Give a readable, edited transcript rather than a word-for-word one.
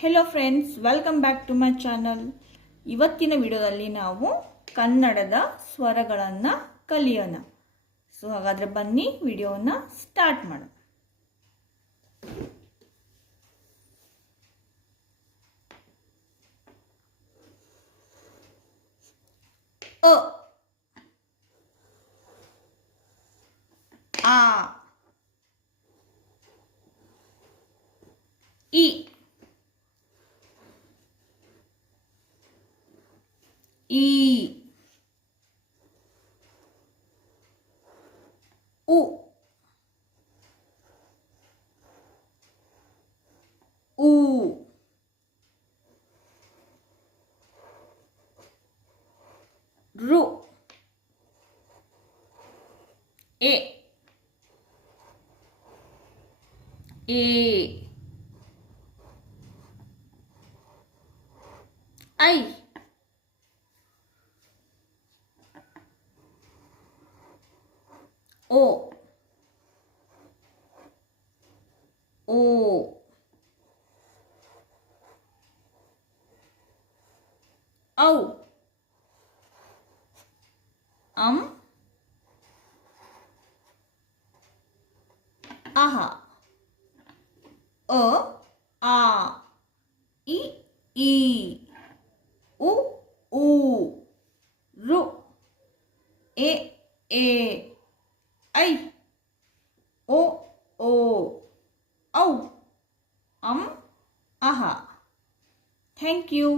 Hello friends, welcome back to my channel. ಇವತ್ತಿನ ವಿಡಿಯೋದಲ್ಲಿ ನಾವು ಕನ್ನಡದ ಸ್ವರಗಳನ್ನು ಕಲಿಯೋಣ. ಸೊ ಹಾಗಾದರೆ ಬನ್ನಿ ವಿಡಿಯೋನ ಸ್ಟಾರ್ಟ್ ಮಾಡೋಣ. ಅ ಆ ಇ ಈ ಉ ಊ ರು ಎ ಏ ಐ ಓ ಓ ಔ ಅಂ ಅಹ ಅ ಆ ಇ ಈ ಉ ಊ ರು ಎ ಏ ಐ ಓ ಓ ಔ ಅಂ ಅಹ. Thank you.